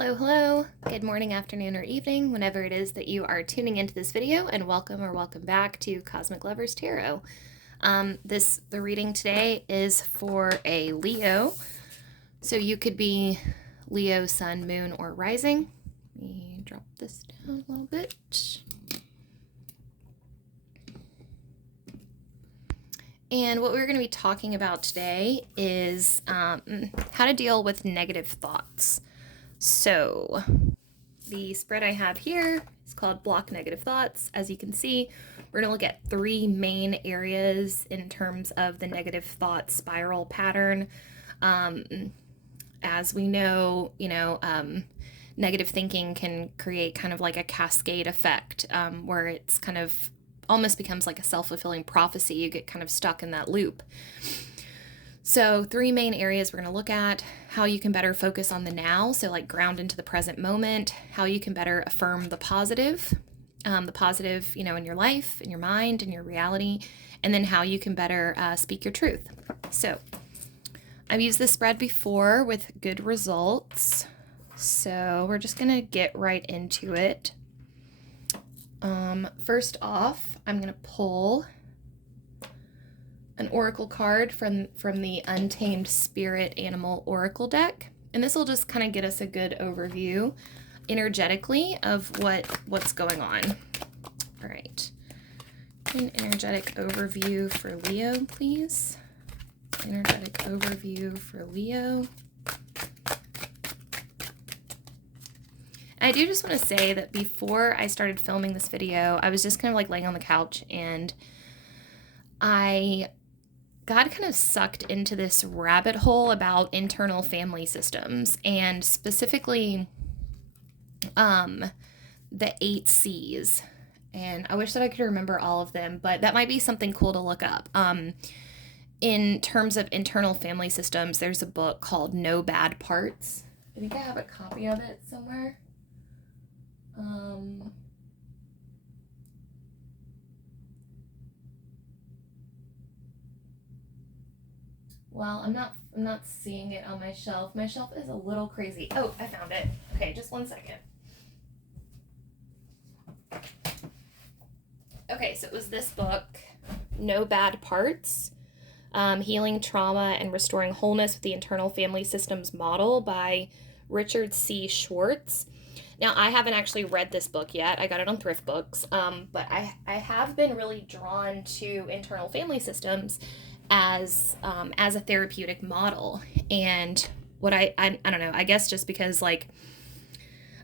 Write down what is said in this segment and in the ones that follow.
Hello, hello. Good morning, afternoon, or evening, whenever it is that you are tuning into this video, and welcome or welcome back to Cosmic Lovers Tarot. The reading today is for a Leo, so you could be Leo, Sun, Moon, or Rising. Let me drop this down a little bit. And what we're going to be talking about today is how to deal with negative thoughts. So the spread I have here is called Block Negative Thoughts. As you can see, we're going to look at three main areas in terms of the negative thought spiral pattern. As we know, negative thinking can create kind of like a cascade effect where it's kind of almost becomes like a self-fulfilling prophecy. You get kind of stuck in that loop. So three main areas we're going to look at: how you can better focus on the now, so like ground into the present moment, how you can better affirm the positive, in your life, in your mind, in your reality, and then how you can better speak your truth. So I've used this spread before with good results, so we're just going to get right into it. First off, I'm going to pull an oracle card from the Untamed Spirit Animal Oracle deck, and this will just kind of get us a good overview energetically of what's going on. All right, an energetic overview for Leo, please. Energetic overview for Leo. I do just want to say that before I started filming this video, I was just kind of like laying on the couch, and I got kind of sucked into this rabbit hole about internal family systems, and specifically the 8 C's. And I wish that I could remember all of them, but that might be something cool to look up. In terms of internal family systems, there's a book called No Bad Parts. I think I have a copy of it somewhere. Well, I'm not seeing it on my shelf. My shelf is a little crazy. Oh, I found it. Okay, just one second. Okay, so it was this book, No Bad Parts, Healing Trauma and Restoring Wholeness with the Internal Family Systems Model by Richard C. Schwartz. Now, I haven't actually read this book yet. I got it on Thrift Books, but I have been really drawn to internal family systems as a therapeutic model. And what I don't know, I guess just because like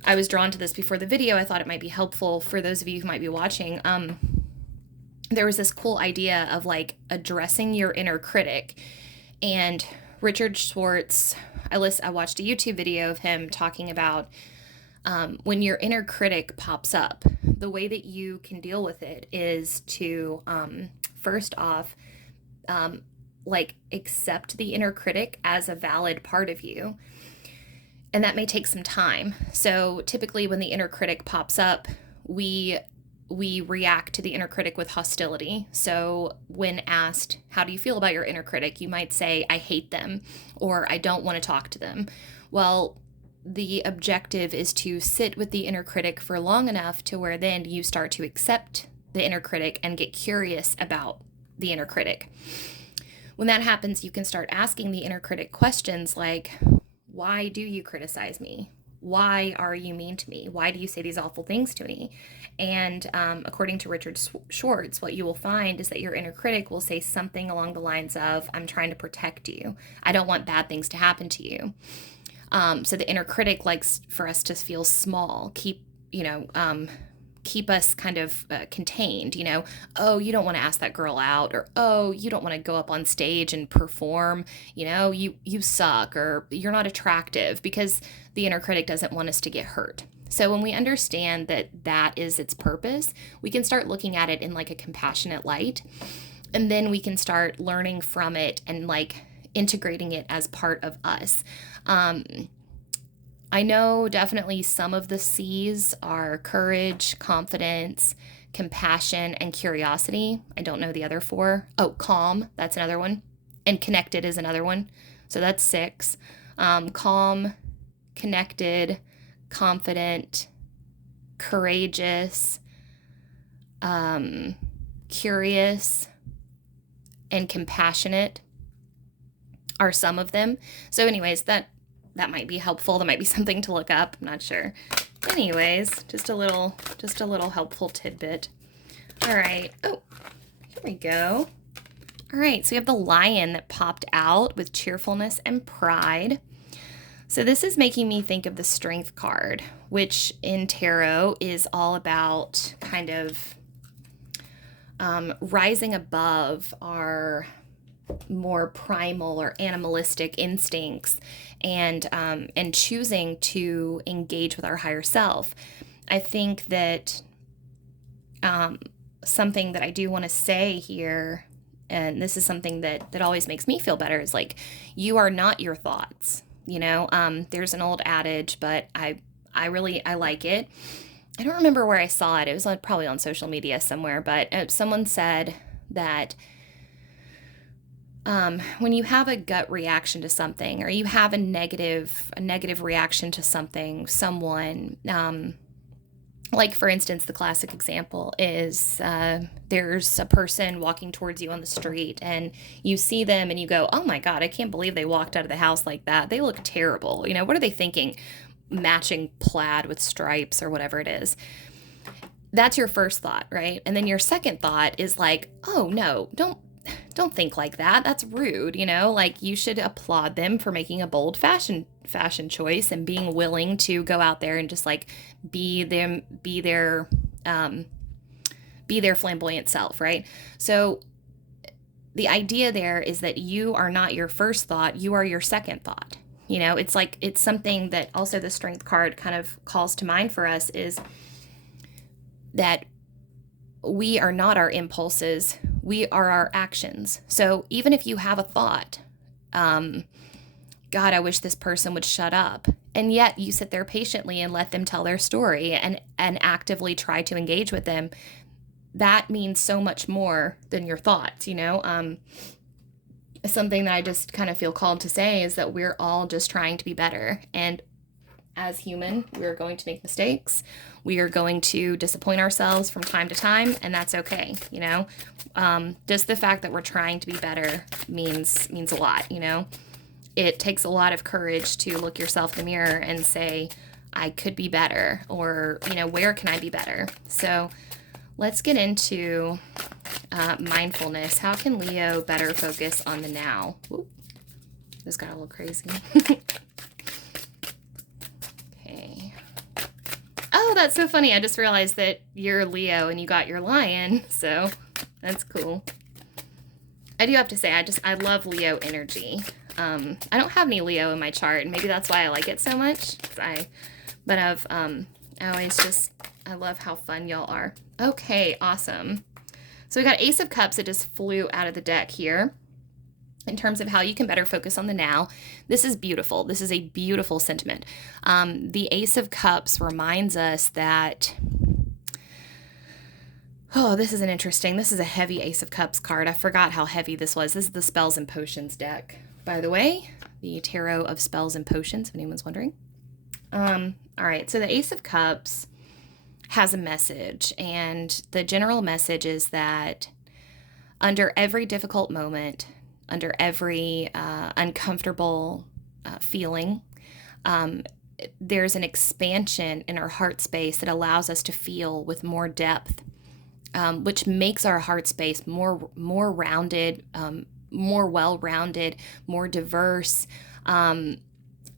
I was drawn to this before the video, I thought it might be helpful for those of you who might be watching. There was this cool idea of like addressing your inner critic, and Richard Schwartz, I watched a YouTube video of him talking about when your inner critic pops up, the way that you can deal with it is to first off, accept the inner critic as a valid part of you. And that may take some time. So typically when the inner critic pops up, we react to the inner critic with hostility. So when asked, how do you feel about your inner critic? You might say, I hate them, or I don't want to talk to them. Well, the objective is to sit with the inner critic for long enough to where then you start to accept the inner critic and get curious about the inner critic. When that happens, you can start asking the inner critic questions like, why do you criticize me? Why are you mean to me? Why do you say these awful things to me? And according to Richard Schwartz, what you will find is that your inner critic will say something along the lines of, I'm trying to protect you. I don't want bad things to happen to you. So the inner critic likes for us to feel small, keep us kind of contained, oh, you don't want to ask that girl out, or, oh, you don't want to go up on stage and perform, you suck, or you're not attractive, because the inner critic doesn't want us to get hurt. So when we understand that is its purpose, we can start looking at it in like a compassionate light, and then we can start learning from it and like integrating it as part of us. I know definitely some of the C's are courage, confidence, compassion, and curiosity. I don't know the other 4. Oh, calm, that's another one. And connected is another one. So that's 6. Calm, connected, confident, courageous, curious, and compassionate are some of them. So anyways, that might be helpful. That might be something to look up. I'm not sure. Anyways, just a little helpful tidbit. All right. Oh, here we go. All right. So we have the lion that popped out with cheerfulness and pride. So this is making me think of the strength card, which in tarot is all about kind of rising above our more primal or animalistic instincts and choosing to engage with our higher self. I think that something that I do want to say here, and this is something that always makes me feel better, is like, you are not your thoughts. You know, there's an old adage, but I like it. I don't remember where I saw it. It was probably on social media somewhere, but someone said that when you have a gut reaction to something, or you have a negative reaction to something, someone, like for instance, the classic example is there's a person walking towards you on the street, and you see them and you go, oh my God, I can't believe they walked out of the house like that. They look terrible. You know, what are they thinking? Matching plaid with stripes or whatever it is. That's your first thought, right? And then your second thought is like, oh no, don't think like that. That's rude, you know? Like, you should applaud them for making a bold fashion choice and being willing to go out there and just like be their flamboyant self, right? So the idea there is that you are not your first thought, you are your second thought. You know, it's like, it's something that also the strength card kind of calls to mind for us, is that we are not our impulses, we are our actions. So even if you have a thought, God, I wish this person would shut up, and yet you sit there patiently and let them tell their story and actively try to engage with them, that means so much more than your thoughts, you know? Something that I just kind of feel called to say is that we're all just trying to be better. And as human, we're going to make mistakes. We are going to disappoint ourselves from time to time, and that's okay, you know? Just the fact that we're trying to be better means a lot, you know? It takes a lot of courage to look yourself in the mirror and say, I could be better, or, you know, where can I be better? So let's get into mindfulness. How can Leo better focus on the now? Whoop, this got a little crazy. Okay. Oh, that's so funny. I just realized that you're Leo and you got your lion, so that's cool. I do have to say, I love Leo energy. I don't have any Leo in my chart, and maybe that's why I like it so much. I love how fun y'all are. Okay, awesome. So we got Ace of Cups that just flew out of the deck here in terms of how you can better focus on the now. This is beautiful. This is a beautiful sentiment. The Ace of Cups reminds us that, oh, this is a heavy Ace of Cups card. I forgot how heavy this was. This is the Spells and Potions deck, by the way, the Tarot of Spells and Potions, if anyone's wondering. All right, so the Ace of Cups has a message, and the general message is that under every difficult moment, under every uncomfortable feeling, there's an expansion in our heart space that allows us to feel with more depth, which makes our heart space more rounded, more well-rounded, more diverse.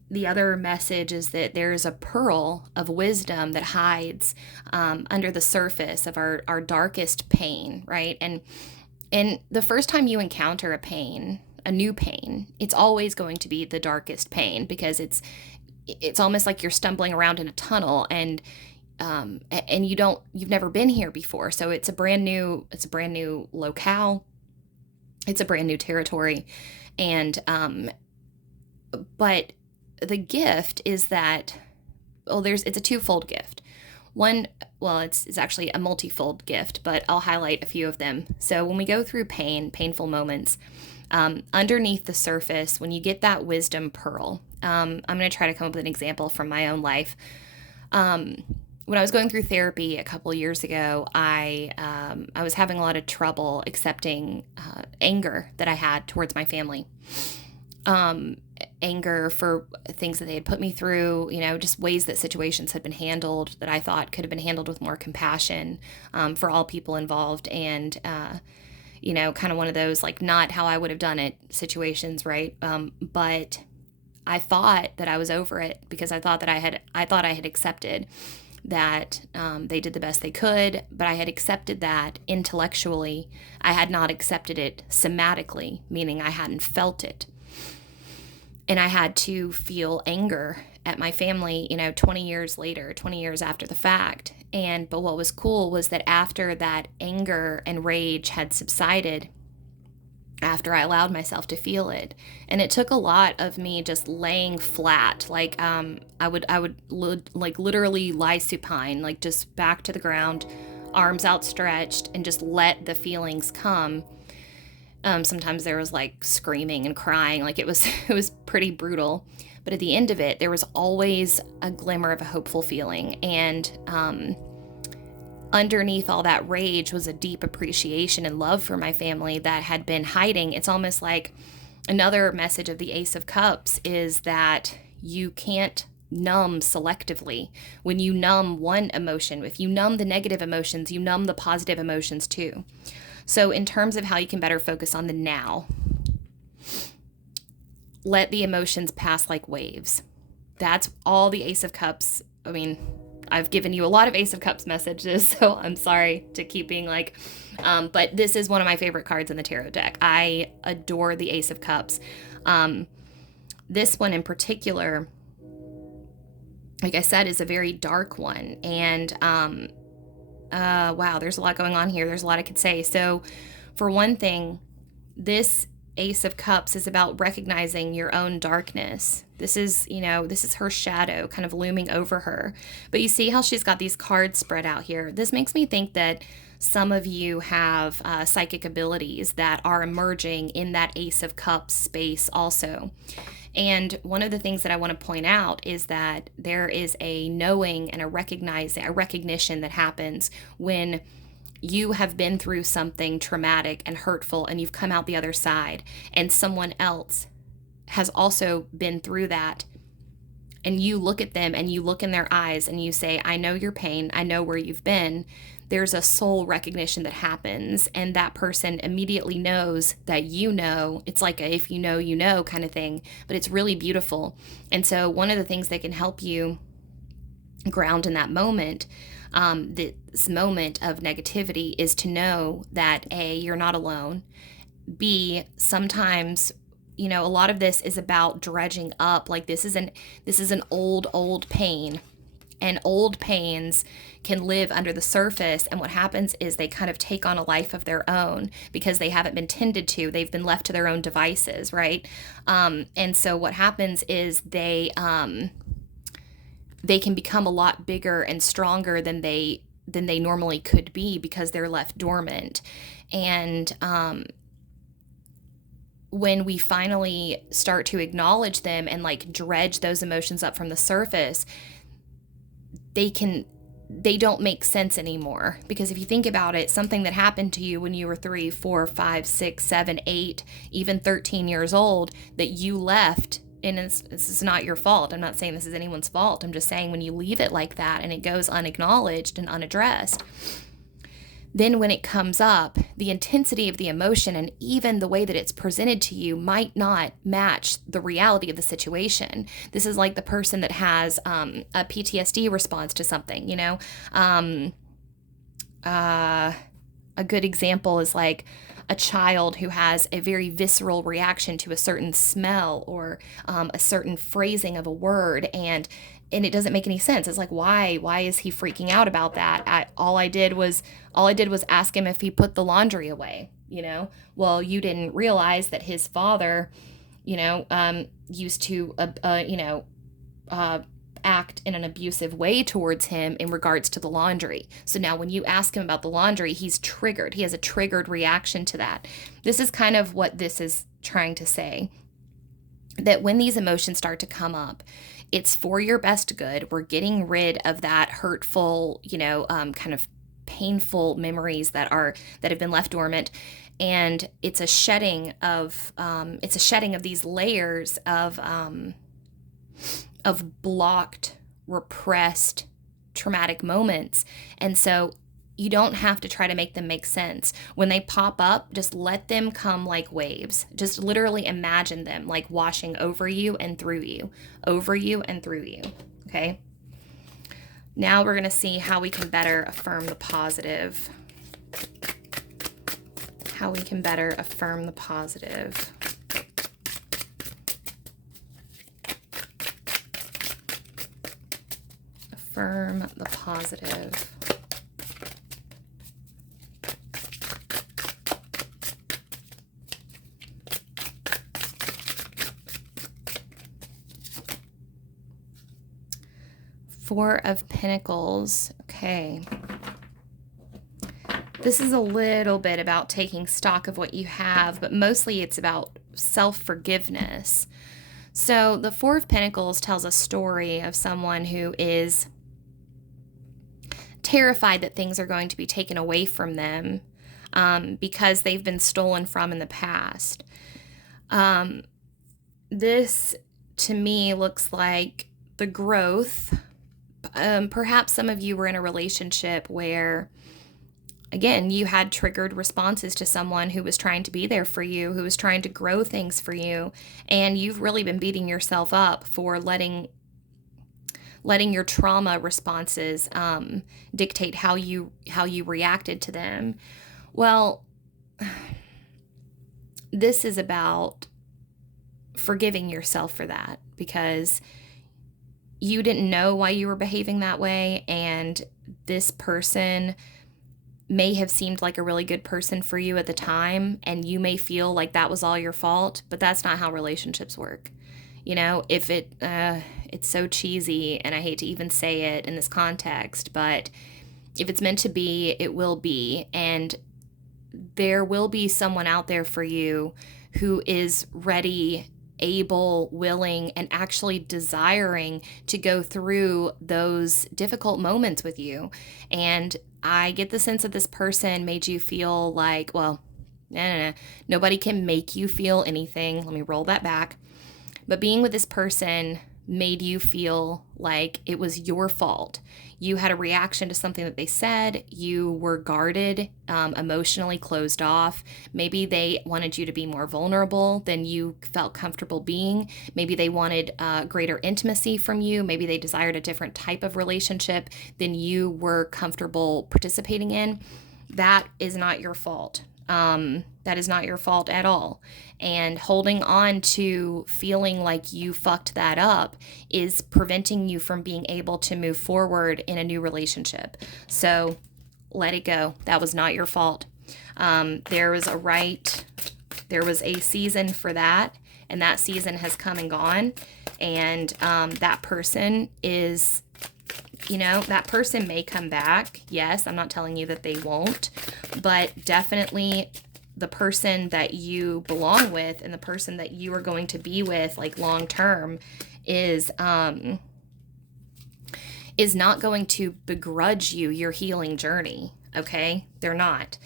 The other message is that there's a pearl of wisdom that hides under the surface of our darkest pain, right? And the first time you encounter a pain, a new pain, it's always going to be the darkest pain, because it's almost like you're stumbling around in a tunnel, and you've never been here before. So it's a brand new locale. It's a brand new territory. And but the gift is that, it's a twofold gift. One, it's actually a multifold gift, but I'll highlight a few of them. So when we go through painful moments, underneath the surface, when you get that wisdom pearl, I'm going to try to come up with an example from my own life. When I was going through therapy a couple of years ago, I was having a lot of trouble accepting anger that I had towards my family. Um, Anger for things that they had put me through, just ways that situations had been handled that I thought could have been handled with more compassion for all people involved. And, kind of one of those like not how I would have done it situations, right? But I thought that I was over it because I thought I had accepted that they did the best they could, but I had accepted that intellectually. I had not accepted it somatically, meaning I hadn't felt it. And I had to feel anger at my family, 20 years later, 20 years after the fact. But what was cool was that after that anger and rage had subsided, after I allowed myself to feel it. And it took a lot of me just laying flat. Like like literally lie supine, like just back to the ground, arms outstretched, and just let the feelings come. Sometimes there was like screaming and crying, like it was it was pretty brutal. But at the end of it, there was always a glimmer of a hopeful feeling. And underneath all that rage was a deep appreciation and love for my family that had been hiding. It's almost like another message of the Ace of Cups is that you can't numb selectively. When you numb one emotion, if you numb the negative emotions, you numb the positive emotions too. So in terms of how you can better focus on the now, let the emotions pass like waves. That's all the Ace of Cups. I mean, I've given you a lot of Ace of Cups messages, so I'm sorry to keep being like, but this is one of my favorite cards in the tarot deck. I adore the Ace of Cups. This one in particular, like I said, is a very dark one. And wow, there's a lot going on here. There's a lot I could say. So for one thing, this Ace of Cups is about recognizing your own darkness. This is her shadow kind of looming over her. But you see how she's got these cards spread out here. This makes me think that some of you have psychic abilities that are emerging in that Ace of Cups space also. And one of the things that I want to point out is that there is a knowing and a recognition that happens when you have been through something traumatic and hurtful and you've come out the other side, and someone else has also been through that, and you look at them and you look in their eyes and you say, I know your pain, I know where you've been. There's a soul recognition that happens, and that person immediately knows that it's like a if you know kind of thing, but it's really beautiful. And so one of the things that can help you ground in that moment, this moment of negativity, is to know that A, you're not alone. B, sometimes, a lot of this is about dredging up. Like this is an old pain, and old pains can live under the surface. And what happens is they kind of take on a life of their own because they haven't been tended to. They've been left to their own devices, right? And so what happens is they can become a lot bigger and stronger than they normally could be because they're left dormant. And when we finally start to acknowledge them and like dredge those emotions up from the surface, they don't make sense anymore. Because if you think about it, something that happened to you when you were 3, 4, 5, 6, 7, 8, even 13 years old that you left, and this is not your fault. I'm not saying this is anyone's fault. I'm just saying when you leave it like that and it goes unacknowledged and unaddressed, then when it comes up, the intensity of the emotion and even the way that it's presented to you might not match the reality of the situation. This is like the person that has a PTSD response to something, a good example is like a child who has a very visceral reaction to a certain smell or a certain phrasing of a word, and it doesn't make any sense. It's like, why is he freaking out about that? All I did was ask him if he put the laundry away. Well, you didn't realize that his father used to act in an abusive way towards him in regards to the laundry. So now when you ask him about the laundry, he's triggered. He has a triggered reaction to that. This is kind of what this is trying to say, that when these emotions start to come up, It's for your best good. We're getting rid of that hurtful, kind of painful memories that have been left dormant, and it's a shedding of these layers of blocked, repressed, traumatic moments. And so you don't have to try to make them make sense. When they pop up, just let them come like waves. Just literally imagine them like washing over you and through you, over you and through you. Okay? Now we're going to see how we can better affirm the positive. How we can better affirm the positive. Affirm the positive. Four of Pentacles. Okay. This is a little bit about taking stock of what you have, but mostly it's about self-forgiveness. So the Four of Pentacles tells a story of someone who is terrified that things are going to be taken away from them because they've been stolen from in the past. This, to me, looks like the growth. Perhaps some of you were in a relationship where, again, you had triggered responses to someone who was trying to be there for you, who was trying to grow things for you, and you've really been beating yourself up for letting your trauma responses dictate how you reacted to them. Well, this is about forgiving yourself for that, because you didn't know why you were behaving that way, and this person may have seemed like a really good person for you at the time, and you may feel like that was all your fault, but that's not how relationships work. If it's so cheesy, and I hate to even say it in this context, but if it's meant to be, it will be, and there will be someone out there for you who is ready, able, willing, and actually desiring to go through those difficult moments with you. And I get the sense that this person made you feel like, well, no. Nobody can make you feel anything. Let me roll that back. But being with this person made you feel like it was your fault. You had a reaction to something that they said. You were guarded, emotionally closed off. Maybe they wanted you to be more vulnerable than you felt comfortable being. Maybe they wanted greater intimacy from you. Maybe they desired a different type of relationship than you were comfortable participating in. That is not your fault. That is not your fault at all. And holding on to feeling like you fucked that up is preventing you from being able to move forward in a new relationship. So let it go. That was not your fault. There was a season for that, and that season has come and gone. And that person is, that person may come back. Yes, I'm not telling you that they won't, but definitely the person that you belong with and the person that you are going to be with, like long term, is not going to begrudge you your healing journey. Okay? They're not.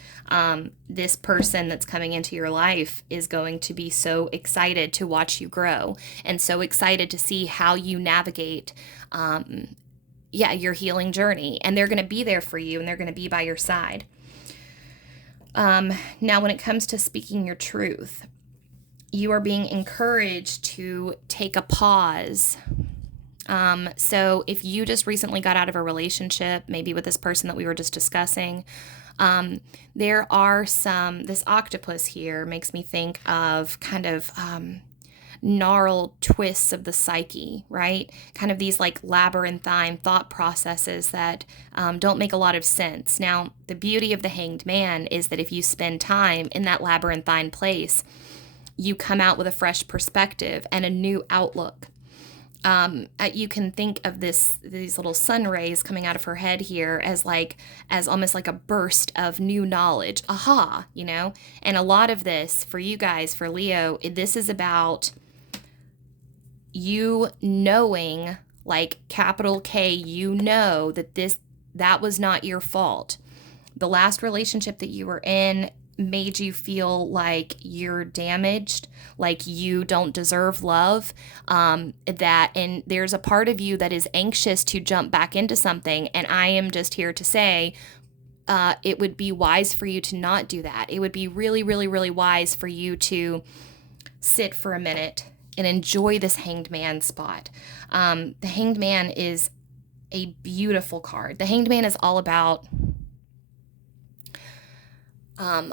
This person that's coming into your life is going to be so excited to watch you grow, and so excited to see how you navigate your healing journey. And they're going to be there for you, and they're going to be by your side. Now, when it comes to speaking your truth, you are being encouraged to take a pause. So if you just recently got out of a relationship, maybe with this person that we were just discussing, there are this octopus here makes me think of kind of gnarled twists of the psyche, right? Kind of these like labyrinthine thought processes that don't make a lot of sense. Now, the beauty of the Hanged Man is that if you spend time in that labyrinthine place, you come out with a fresh perspective and a new outlook. You can think of these little sun rays coming out of her head here as almost like a burst of new knowledge. Aha, And a lot of this for you guys, for Leo, this is about you knowing, like capital K, you know that was not your fault. The last relationship that you were in made you feel like you're damaged, like you don't deserve love, and there's a part of you that is anxious to jump back into something. And I am just here to say, it would be wise for you to not do that. It would be really, really, really wise for you to sit for a minute and enjoy this Hanged Man spot. The Hanged Man is a beautiful card. The Hanged Man is all about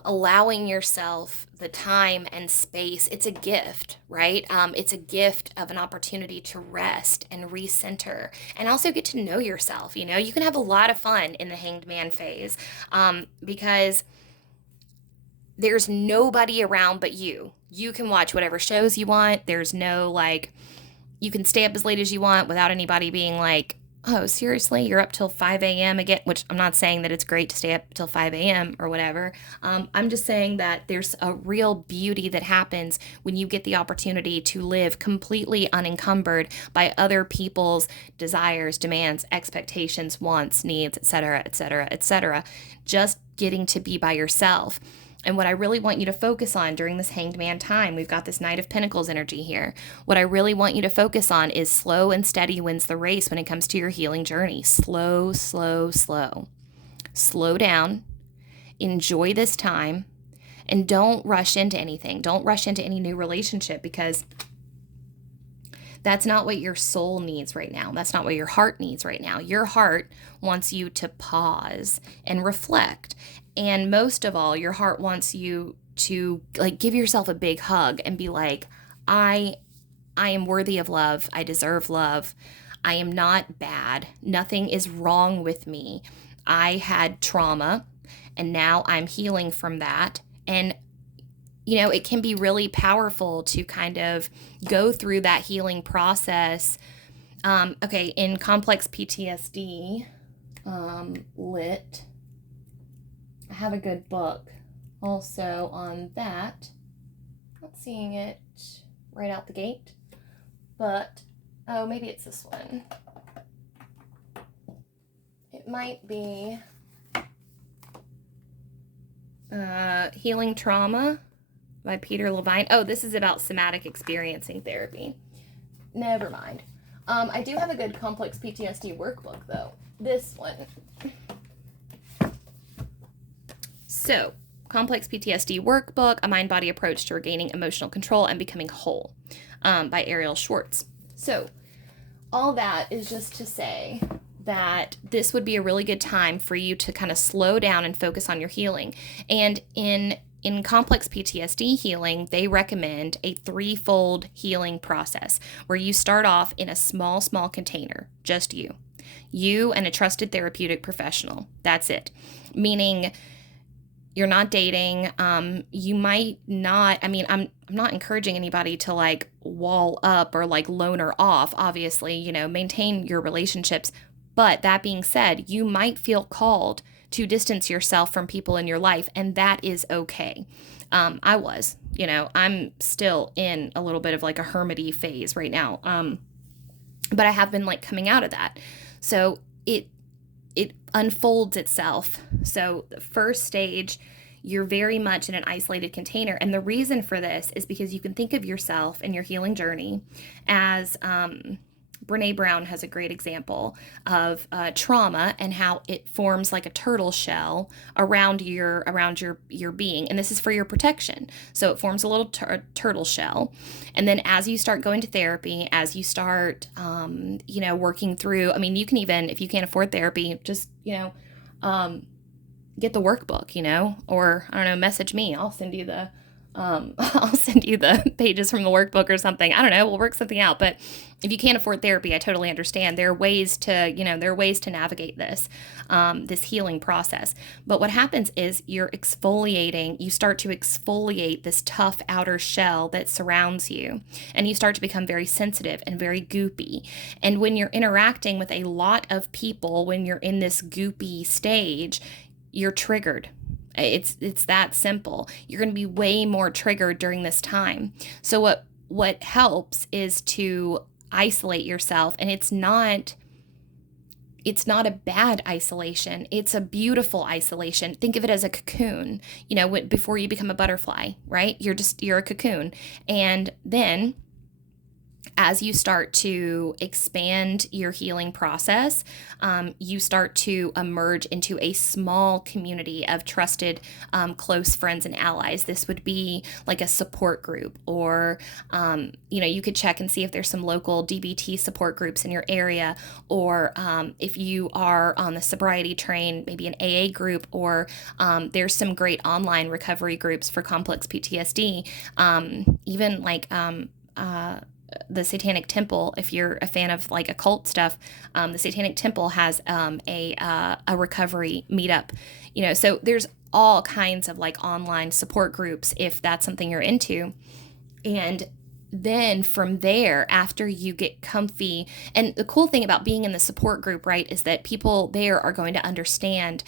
allowing yourself the time and space. It's a gift, right? It's a gift of an opportunity to rest and recenter and also get to know yourself. You know, you can have a lot of fun in the Hanged Man phase, because there's nobody around but you. You can watch whatever shows you want. There's no like, you can stay up as late as you want without anybody being like, oh, seriously, you're up till 5 a.m. again, which I'm not saying that it's great to stay up till 5 a.m. or whatever. I'm just saying that there's a real beauty that happens when you get the opportunity to live completely unencumbered by other people's desires, demands, expectations, wants, needs, etc., etc., etc. Just getting to be by yourself. And what I really want you to focus on during this Hanged Man time, we've got this Knight of Pentacles energy here. What I really want you to focus on is slow and steady wins the race when it comes to your healing journey. Slow, slow, slow. Slow down. Enjoy this time. And don't rush into anything. Don't rush into any new relationship, because that's not what your soul needs right now. That's not what your heart needs right now. Your heart wants you to pause and reflect. And most of all, your heart wants you to like give yourself a big hug and be like, I am worthy of love. I deserve love. I am not bad. Nothing is wrong with me. I had trauma and now I'm healing from that. And you know, it can be really powerful to kind of go through that healing process. Okay, in complex PTSD, lit, I have a good book also on that. Not seeing it right out the gate, but oh, maybe it's this one. It might be Healing Trauma by Peter Levine. Oh, this is about somatic experiencing therapy. Never mind. I do have a good complex PTSD workbook, though. This one. So, Complex PTSD Workbook, A Mind-Body Approach to Regaining Emotional Control and Becoming Whole, by Ariel Schwartz. So, all that is just to say that this would be a really good time for you to kind of slow down and focus on your healing. And in complex PTSD healing, they recommend a 3-fold healing process where you start off in a small container, just you and a trusted therapeutic professional. That's it. Meaning you're not dating. You might not, I mean, I'm not encouraging anybody to like wall up or like loner off, obviously, you know, maintain your relationships. But that being said, you might feel called to distance yourself from people in your life, and that is okay. I was, you know, I'm still in a little bit of like a hermity phase right now. But I have been like coming out of that. So it unfolds itself. So the first stage, you're very much in an isolated container. And the reason for this is because you can think of yourself and your healing journey as, Brene Brown has a great example of trauma and how it forms like a turtle shell around your being, and this is for your protection. So it forms a little turtle shell, and then as you start going to therapy, as you start, working through. I mean, you can even, if you can't afford therapy, just get the workbook, or I don't know, message me. I'll send you the pages from the workbook or something. I don't know. We'll work something out. But if you can't afford therapy, I totally understand. There are ways to navigate this healing process. But what happens is you start to exfoliate this tough outer shell that surrounds you, and you start to become very sensitive and very goopy. And when you're interacting with a lot of people, when you're in this goopy stage, you're triggered. It's that simple. You're going to be way more triggered during this time. So what helps is to isolate yourself. And it's not a bad isolation. It's a beautiful isolation. Think of it as a cocoon, before you become a butterfly, right? You're a cocoon. And then as you start to expand your healing process, you start to emerge into a small community of trusted, close friends and allies. This would be like a support group, or, you could check and see if there's some local DBT support groups in your area, or if you are on the sobriety train, maybe an AA group, or there's some great online recovery groups for complex PTSD, even like, the Satanic Temple. If you're a fan of like occult stuff, the Satanic Temple has a recovery meetup. So there's all kinds of like online support groups if that's something you're into. And then from there, after you get comfy, and the cool thing about being in the support group, right, is that people there are going to understand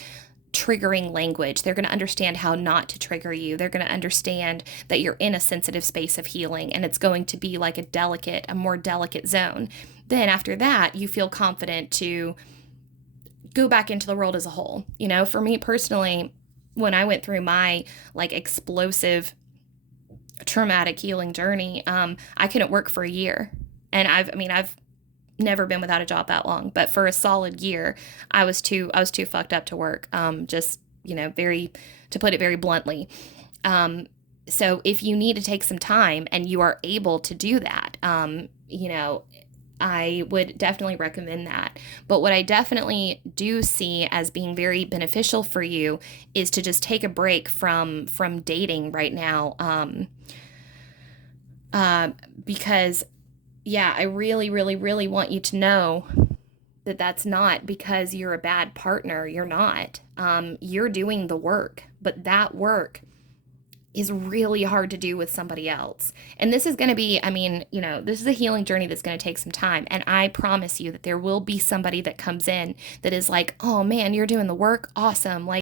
triggering language. They're going to understand how not to trigger you. They're going to understand that you're in a sensitive space of healing, and it's going to be like a more delicate zone. Then after that, you feel confident to go back into the world as a whole. For me personally, when I went through my like explosive traumatic healing journey, I couldn't work for a year. And I've never been without a job that long, but for a solid year, I was too fucked up to work. Just, to put it very bluntly. So if you need to take some time and you are able to do that, I would definitely recommend that. But what I definitely do see as being very beneficial for you is to just take a break from dating right now. Because yeah, I really, really, really want you to know that that's not because you're a bad partner. You're not. You're doing the work, but that work is really hard to do with somebody else. And this is going to be, this is a healing journey that's going to take some time. And I promise you that there will be somebody that comes in that is like, oh man, you're doing the work. Awesome. Like,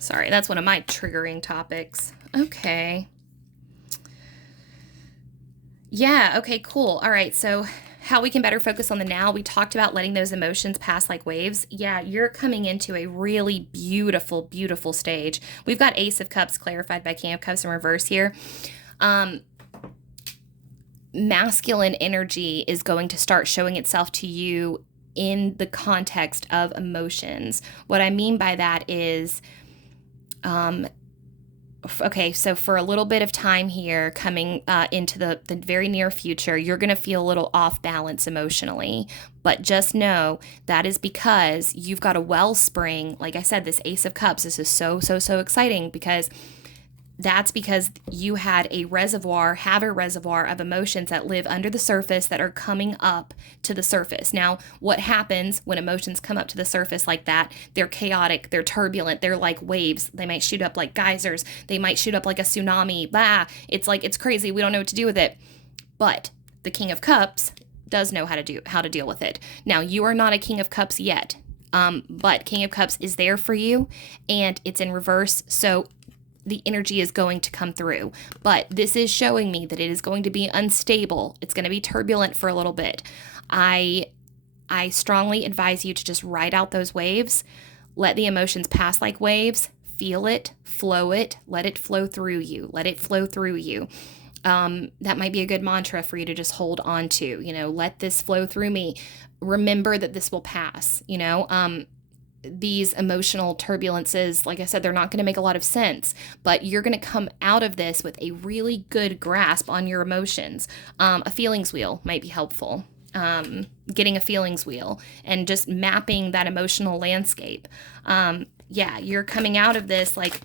sorry, that's one of my triggering topics. Okay. Yeah, okay, cool. All right, so how we can better focus on the now. We talked about letting those emotions pass like waves. Yeah, you're coming into a really beautiful, beautiful stage. We've got Ace of Cups clarified by King of Cups in reverse here. Masculine energy is going to start showing itself to you in the context of emotions. What I mean by that is okay, so for a little bit of time here coming into the very near future, you're going to feel a little off balance emotionally. But just know that is because you've got a wellspring. Like I said, this Ace of Cups, this is so, so, so exciting because that's because you have a reservoir of emotions that live under the surface that are coming up to the surface. Now, what happens when emotions come up to the surface like that? They're chaotic, they're turbulent, they're like waves. They might shoot up like geysers, they might shoot up like a tsunami. It's crazy. We don't know what to do with it. But the King of Cups does know how to deal with it. Now, you are not a King of Cups yet. But King of Cups is there for you, and it's in reverse. So the energy is going to come through. But this is showing me that it is going to be unstable. It's going to be turbulent for a little bit. I strongly advise you to just ride out those waves. Let the emotions pass like waves. Feel it, flow it, let it flow through you. Let it flow through you. That might be a good mantra for you to just hold on to. Let this flow through me. Remember that this will pass. These emotional turbulences, like I said, they're not going to make a lot of sense, but you're going to come out of this with a really good grasp on your emotions. A feelings wheel might be helpful. Getting a feelings wheel and just mapping that emotional landscape. You're coming out of this like,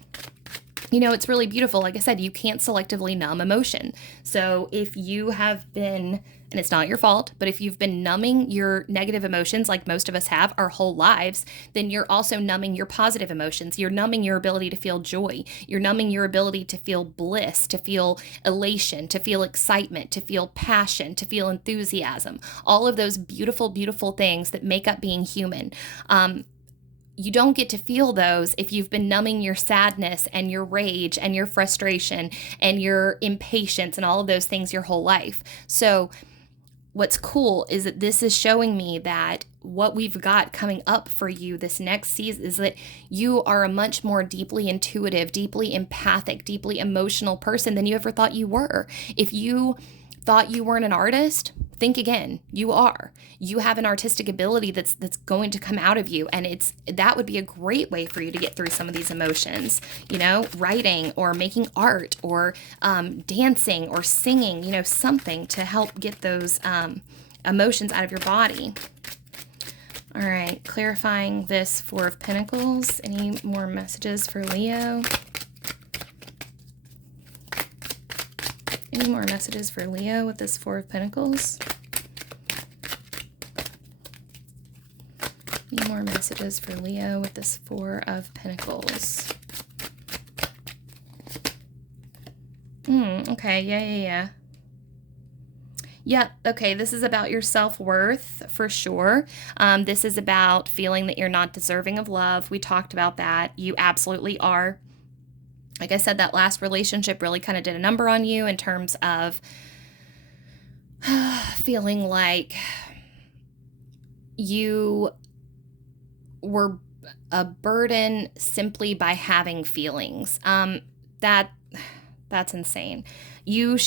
it's really beautiful. Like I said, you can't selectively numb emotion. So if you have been, and it's not your fault, but if you've been numbing your negative emotions like most of us have our whole lives, then you're also numbing your positive emotions. You're numbing your ability to feel joy. You're numbing your ability to feel bliss, to feel elation, to feel excitement, to feel passion, to feel enthusiasm. All of those beautiful, beautiful things that make up being human. You don't get to feel those if you've been numbing your sadness and your rage and your frustration and your impatience and all of those things your whole life. So what's cool is that this is showing me that what we've got coming up for you this next season is that you are a much more deeply intuitive, deeply empathic, deeply emotional person than you ever thought you were. If you thought you weren't an artist, think again. You are. You have an artistic ability that's going to come out of you, and that would be a great way for you to get through some of these emotions. Writing or making art or dancing or singing. Something to help get those emotions out of your body. All right, clarifying this Four of Pentacles. Any more messages for Leo? Any more messages for Leo with this Four of Pentacles? Any more messages for Leo with this Four of Pentacles? Okay, yeah. Yep, okay, this is about your self-worth for sure. This is about feeling that you're not deserving of love. We talked about that. You absolutely are. Like I said, that last relationship really kind of did a number on you in terms of feeling like you were a burden simply by having feelings. That's insane. You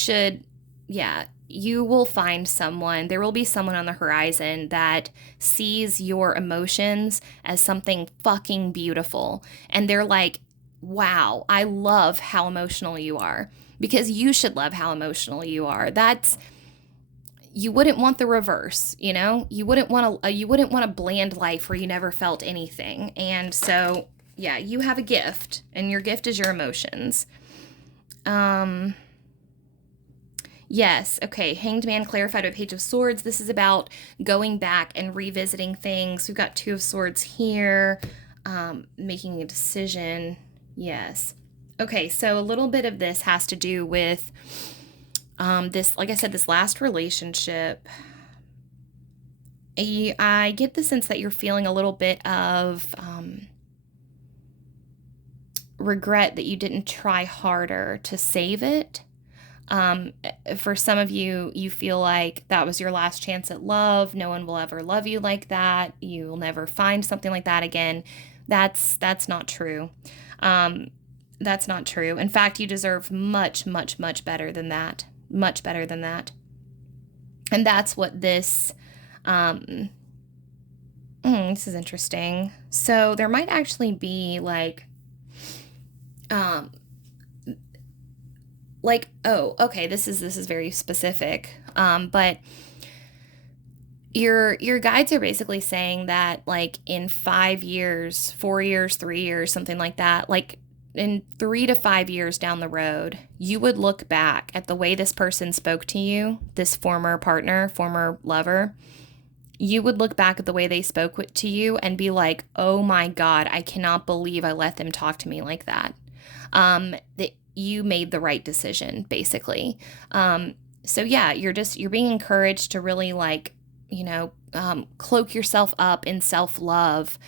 will find someone, there will be someone on the horizon that sees your emotions as something fucking beautiful. And they're like, wow, I love how emotional you are, because you should love how emotional you are. You wouldn't want the reverse, you wouldn't want a bland life where you never felt anything. And so, yeah, you have a gift, and your gift is your emotions. Yes, okay, Hanged Man clarified with Page of Swords. This is about going back and revisiting things. We've got Two of Swords here, making a decision. Yes. Okay, so a little bit of this has to do with this, like I said, this last relationship. I get the sense that you're feeling a little bit of regret that you didn't try harder to save it. For some of you, you feel like that was your last chance at love. No one will ever love you like that. You'll never find something like that again. That's not true. That's not true. In fact, you deserve much, much, much better than that. Much better than that. And that's what this, this is interesting. So there might actually be like, like, oh, okay, this is very specific. But your guides are basically saying that like in 5 years, 4 years, 3 years, something like that, like in 3 to 5 years down the road, you would look back at the way this person spoke to you, this former partner, former lover. You would look back at the way they spoke to you and be like, oh my God, I cannot believe I let them talk to me like that. That you made the right decision, basically. So yeah, you're being encouraged to really like, cloak yourself up in self-love,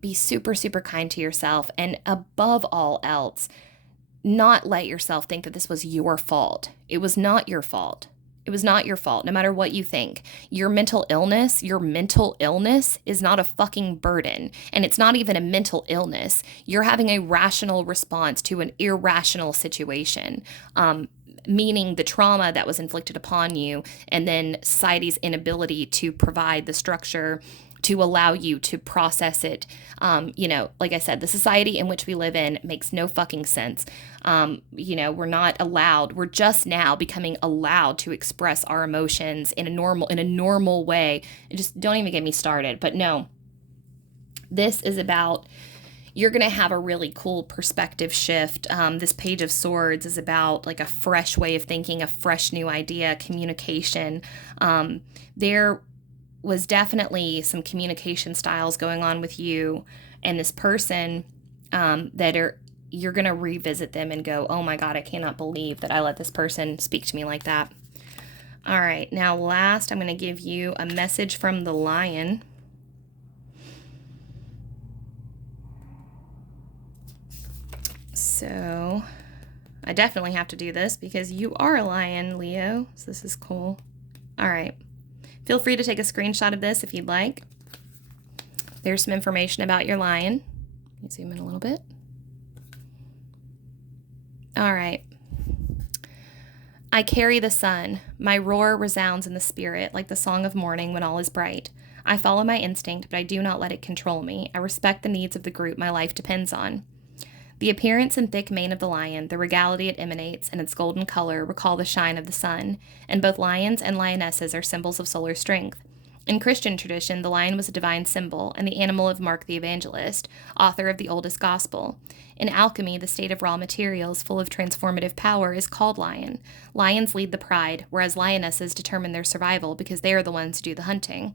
be super, super kind to yourself, and above all else, not let yourself think that this was your fault. It was not your fault. It was not your fault, no matter what you think. Your mental illness is not a fucking burden. And it's not even a mental illness. You're having a rational response to an irrational situation. Meaning the trauma that was inflicted upon you, and then society's inability to provide the structure to allow you to process it. Like I said, the society in which we live in makes no fucking sense. We're just now becoming allowed to express our emotions in a normal way. And just don't even get me started. But no, this is about, you're going to have a really cool perspective shift. This Page of Swords is about like a fresh way of thinking, a fresh new idea, communication. There was definitely some communication styles going on with you and this person you're going to revisit them and go, oh my God, I cannot believe that I let this person speak to me like that. All right, now last, I'm going to give you a message from the Lion. So I definitely have to do this because you are a lion, Leo. So this is cool. All right. Feel free to take a screenshot of this if you'd like. There's some information about your lion. Let me zoom in a little bit. All right. I carry the sun. My roar resounds in the spirit like the song of morning when all is bright. I follow my instinct, but I do not let it control me. I respect the needs of the group my life depends on. The appearance and thick mane of the lion, the regality it emanates, and its golden color recall the shine of the sun, and both lions and lionesses are symbols of solar strength. In Christian tradition, the lion was a divine symbol and the animal of Mark the Evangelist, author of the oldest gospel. In alchemy, the state of raw materials full of transformative power is called lion. Lions lead the pride, whereas lionesses determine their survival because they are the ones who do the hunting.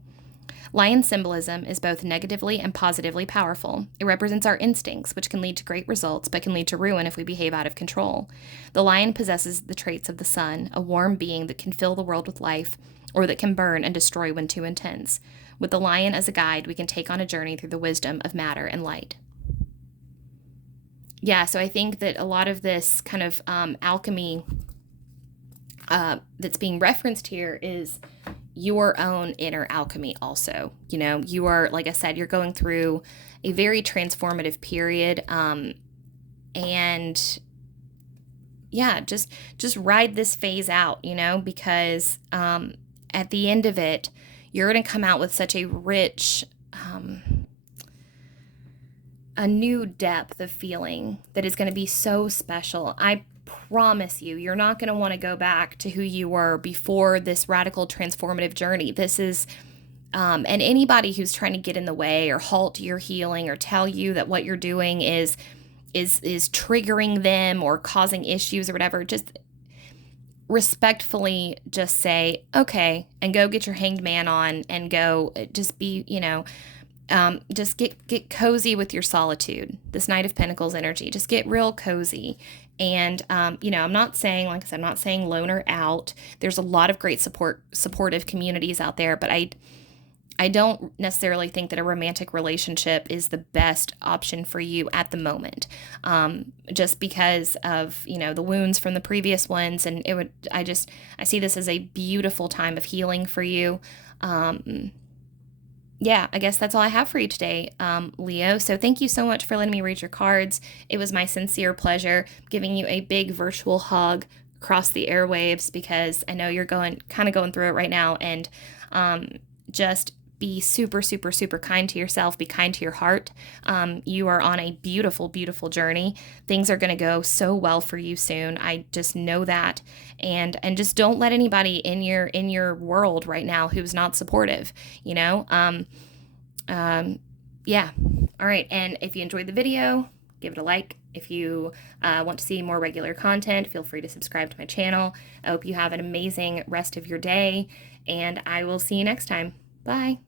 Lion symbolism is both negatively and positively powerful. It represents our instincts, which can lead to great results, but can lead to ruin if we behave out of control. The lion possesses the traits of the sun, a warm being that can fill the world with life, or that can burn and destroy when too intense. With the lion as a guide, we can take on a journey through the wisdom of matter and light. Yeah, so I think that a lot of this kind of alchemy that's being referenced here is your own inner alchemy also. You are, like I said, you're going through a very transformative period. And yeah, just ride this phase out, because at the end of it, you're going to come out with such a rich, a new depth of feeling that is going to be so special. I promise you, you're not going to want to go back to who you were before this radical transformative journey. This is, and anybody who's trying to get in the way or halt your healing or tell you that what you're doing is triggering them or causing issues or whatever, just respectfully just say, okay, and go get your hanged man on and go just be, just get cozy with your solitude, this Knight of Pentacles energy. Just get real cozy. And, I'm not saying, like I said, I'm not saying loner out. There's a lot of great supportive communities out there, but I don't necessarily think that a romantic relationship is the best option for you at the moment. Just because of, the wounds from the previous ones. And I see this as a beautiful time of healing for you. Yeah, I guess that's all I have for you today, Leo. So thank you so much for letting me read your cards. It was my sincere pleasure giving you a big virtual hug across the airwaves because I know you're going through it right now, and just be super, super, super kind to yourself. Be kind to your heart. You are on a beautiful, beautiful journey. Things are going to go so well for you soon. I just know that. And just don't let anybody in your world right now who's not supportive, you know? Yeah. All right. And if you enjoyed the video, give it a like. If you want to see more regular content, feel free to subscribe to my channel. I hope you have an amazing rest of your day, and I will see you next time. Bye.